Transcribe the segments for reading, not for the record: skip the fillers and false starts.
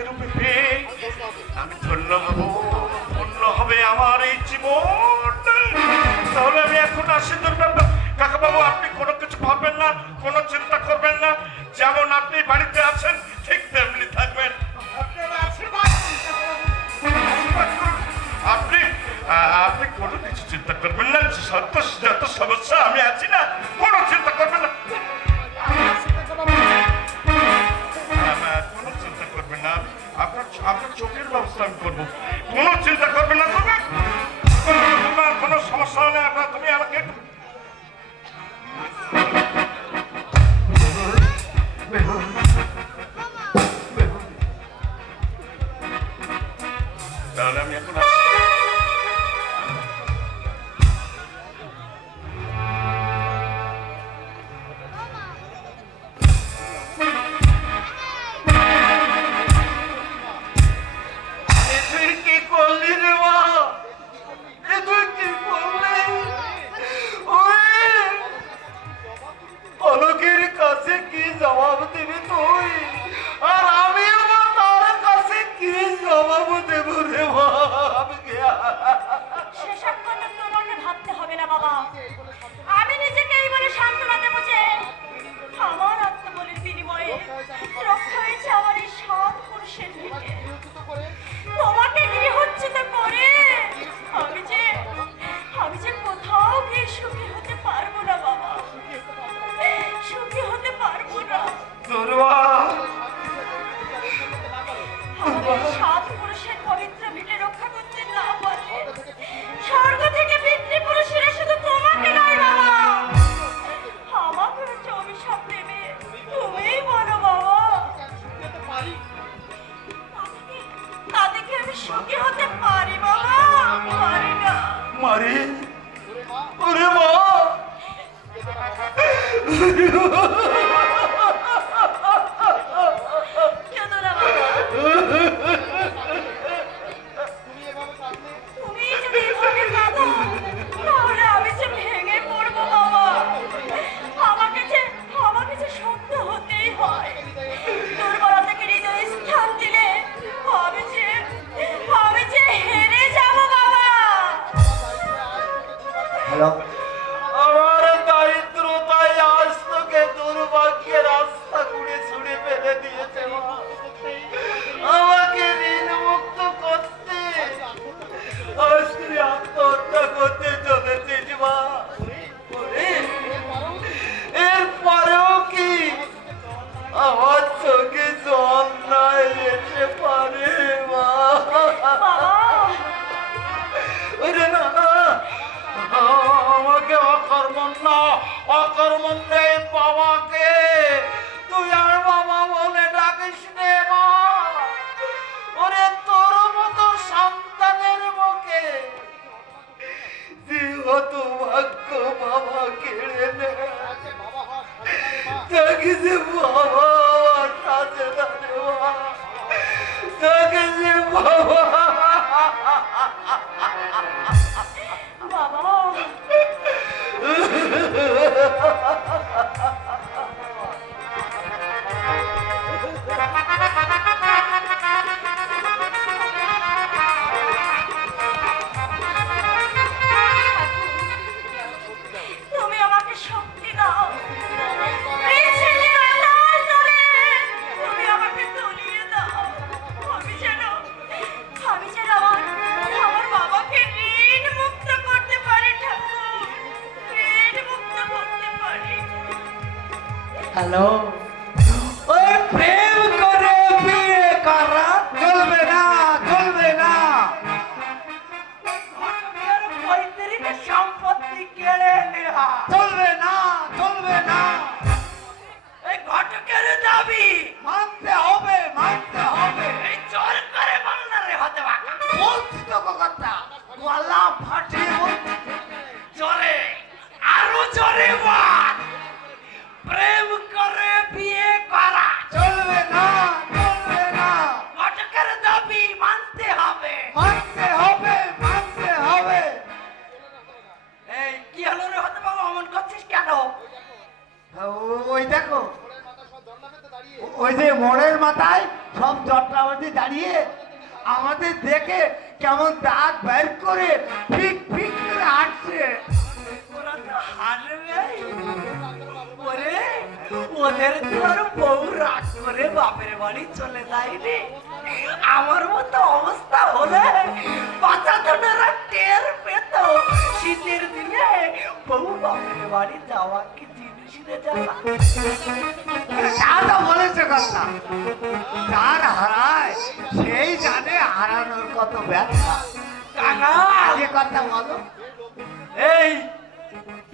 স্বামী রূপে পেয়ে আমি ধন্য হব, ধন্য হবে আমার এই জীবন। তাহলে আমি এখন আসি দুর্গাবাবু। কাকা বাবু, আপনি কোনো কিছু ভাববেন না, কোনো চিন্তা করবেন না। যেমন আপনি বাড়িতে আছেন ঠিক তেমনি থাকবেন। আপনি আপনি কোনো কিছু চিন্তা করবেন না, যত সমস্যা আমি আছি না, কোনো চিন্তা করবেন না, কোনো চিন্তা করবেন না। আপনার চোখের ব্যবস্থা আমি করবো, কোনো চিন্তা করবেন না। তোমার কোনো সমস্যা হলে তুমি আমাকে তাহলে আমি এখন আমার দারিদ্রতায় আজ তোকে দুর্ভাগ্যের রাস্তা ঘুরে ছুড়ে ফেলে দিয়েছে। আমাকে ঋণ মুক্ত করতে আজ তুই আত্মহত্যা করতে চলেছিস মা। এরপরেও কি আমার চোখে জল নাই এসে পারে মা? না না, আমাকে অকর্মণ নেই বাবাকে তুই আর বাবা বলে ডাকিস রে মা। ওরে তোর মতো সন্তানের মুখে যেহেত ভাগ্য বাবা কেড়ে নেয়, তাকে যে বাবা আমার কাছে না রে মা, তাকে যে বাবা হ্যালো, ওই প্রেম করে বিয়ে করা চলবে না, চলবে না। পৈতৃক সম্পত্তি কেড়ে নেওয়া চলবে না, চলবে না। এই ঘটকের দাবি মানতে হবে, মানতে হবে। এই জোর করে বললে হতে পারে বলছি তো কথা, গলা ফাটিয়ে বলছি জোরে, আরো জোরে বল। প্রেম করে মোটামুটি দাঁড়িয়ে আমাদের দেখে কেমন দাঁত বের করে ফিক ফিক করে হাঁটছে। ওরা তো হারবেই। ওরে, ওদের তো আর বউ রাগ করে বাপের বাড়ি চলে যায়নি। আমার মতো অবস্থা হলে বাচ্চাদের টের পেত। শীতের দিনে বউ বাপের বাড়ি যাওয়া কি জিনিস রে যাওয়া। তা তো বলেছে কথা, যার হারায় সেই জানে হারানোর কত ব্যথা। কাঙাল, যে কথা বলো, এই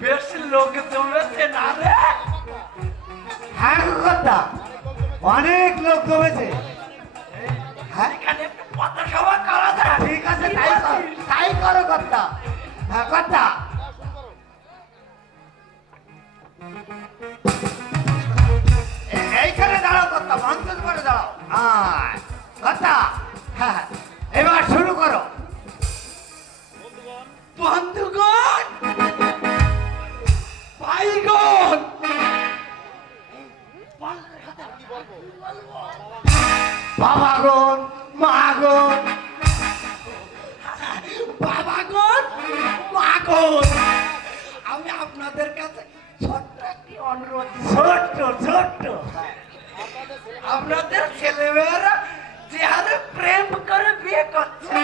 বেশ লোক জমেছে না রে? হ্যাঁ গো কথা, অনেক লোক জমেছে। হ্যাঁ এখানে একটু কথা সভা করা যায়। ঠিক আছে, তাই করো কথা। হ্যাঁ কথা, এইখানে দাঁড়াও কথা, মঞ্চের পরে দাঁড়াও। কথা, হ্যাঁ এবার শুরু করো। বন্ধুগণ, ভাইগণ, বাবাগণ, মাগণ, বাবাগণ, মাগণ, আমি আপনাদের কাছে ছোট্ট একটি অনুরোধ, ছোট্ট ছোট্ট, আপনাদের ছেলেমেয়েরা যে হারে প্রেম করে বিয়ে করছে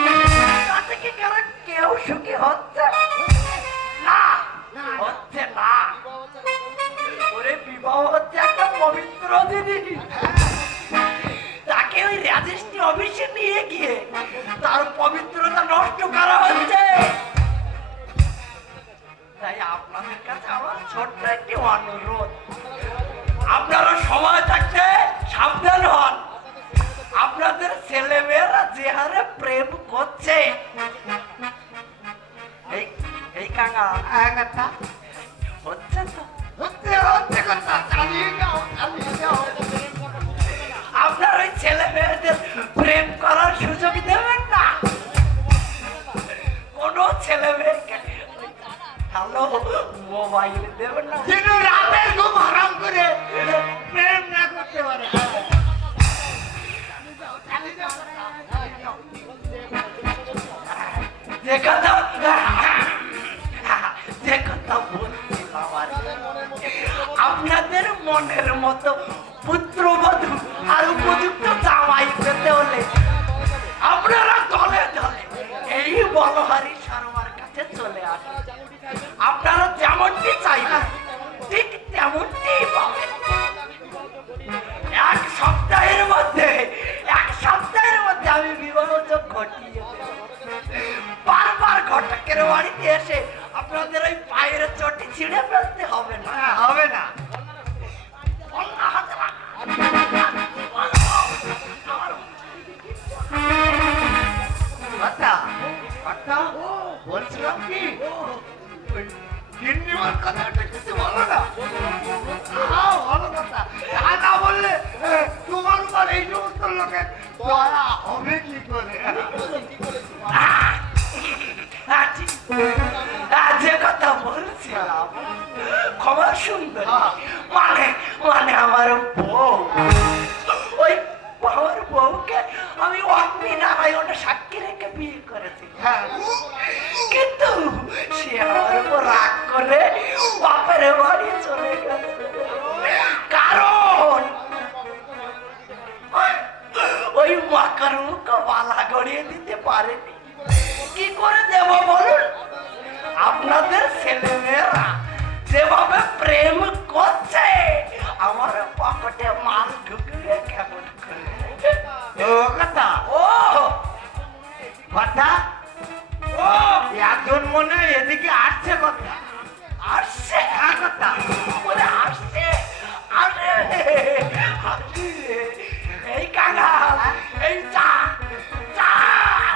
তাতে কি কারণ কেউ সুখী হচ্ছে না? হচ্ছে না। ওরে, বিবাহ হচ্ছে একটা পবিত্র জিনিস। তাকে ওই রেজিস্ট্রি অফিসে নিয়ে গিয়ে তার পবিত্রতা নষ্ট করা হচ্ছে। তাই আপনাদের কাছে আমার ছোট্ট একটি অনুরোধ, আপনারা সময় থাকতে সাবধান হন। আপনাদের ছেলে মেয়েরা যে হারে প্রেম করছে, এই কাঙা কথা হচ্ছে তো? হচ্ছে হচ্ছে কথা, চালিয়ে যাও, চালিয়ে যাও। আপনার ওই ছেলে মেয়েদের প্রেম করার সুযোগ দেবেন না। কোন ছেলে মেয়েকে হ্যালো মোবাইল দেবেন না। দিন রাতের ঘুম হারাম করে প্রেম না করতে পারে। যে কথা যে কথা বলছিলাম আর কি, আপনাদের মনের মতো পুত্রবধূ আর উপযুক্ত জামাই পেতে হলে আপনারা দলে দলে এই বলহারি সারোয়ার কাছে চলে আসুন। আপনারা যেমনটি চাইবেন ঠিক তেমনটি পাবেন। এক সপ্তাহের মধ্যে আমি বিবাহ যোগ ঘটিয়ে দেব। বারবার ঘটকের বাড়িতে এসে আপনাদের ওই পায়ের চটি ছিঁড়ে ফেলতে হবে না। হবে না। অন্য হাতে রাখা। কথা কথা বলছিলাম কি, ওই গিন্নিমার কথাটা কিছু বলো না। ভালো কথা, তা না বললে তোমার উপর এই সমস্ত লোকের দয়া হবে কি করে? যে কথা বলছিলাম ক্ষমা সুন্দর, মানে মানে আমার বউ, ওই আমার বউকে আমি অগ্নি নারায়ণের সাক্ষী রেখে বিয়ে করেছি। হ্যাঁ, কিন্তু সে আমার উপর রাগ করে বাপের বাড়ি চলে গেছে। কারণ ওই মাকার মুখ বালা গড়িয়ে দিতে পারেনি। কি করে দেব বলুন? আপনাদের ছেলে মেয়েরা যেভাবে প্রেম করছে আমার পকেটে মাল ঢুকবে কেমন করে? ও কথা, ও কথা, ও একজন মনে হয় এদিকে আসছে কথা। আসছে, হ্যাঁ কথা, বলে আসছে, আরে আরে, এই কাকা, এই চা চা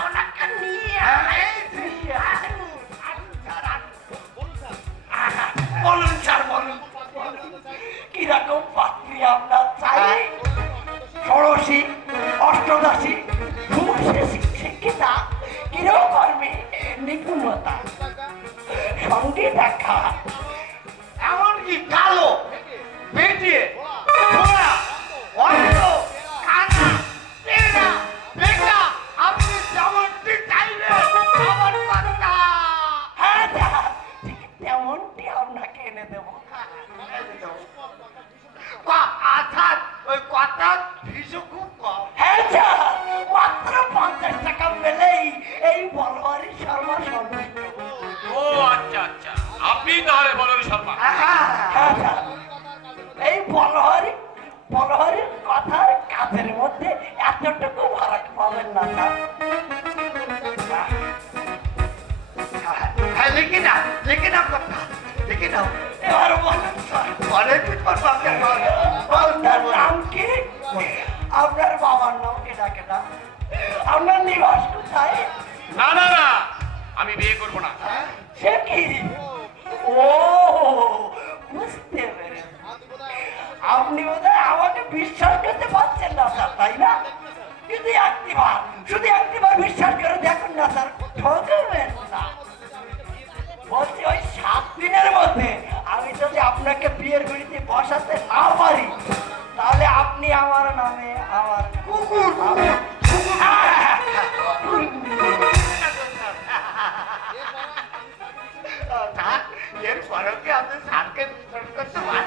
ওনাকে নিয়ে আয়, নিয়ে আয়। বলুন স্যার, বলুন কিরকম পাত্রী আমরা চাই? ষোড়শী, অষ্টদশী, শিক্ষিতা, গৃহকর্মী, নিপুণতা, সঙ্গে দেখা, এমনকি কালো, বেটে, ঘোড়া, অন্ধ, কানা, টেরা, পাবেন না স্যার। হ্যাঁ, লিখে নাও কথা, লিখে নাও। এবার বলুন স্যার, অনেক কিছু করবো আপনার নাম কি? আপনার বাবার নাম কেনা কেনা? আপনার নিবাস কোথায়? না না না, আমি বিয়ে করবো না। সে কি? ও, বুঝতে পেরেছি। আপনি বোধহয় আমাকে বিশ্বাস করতে পারছেন না স্যার, তাই না? কিন্তু একটিবার, শুধু একটিবার বিশ্বাস করে দেখুন না স্যার, ঠকবেন না। বলছি ওই 7 দিনের মধ্যে আমি যদি আপনাকে বিয়ের গুড়িতে বসাতে না পারি, তাহলে আপনি আমার নামে আমার কুকুর এর পরেও কি আপনি স্যারকে বিশ্বাস করতে পারেন?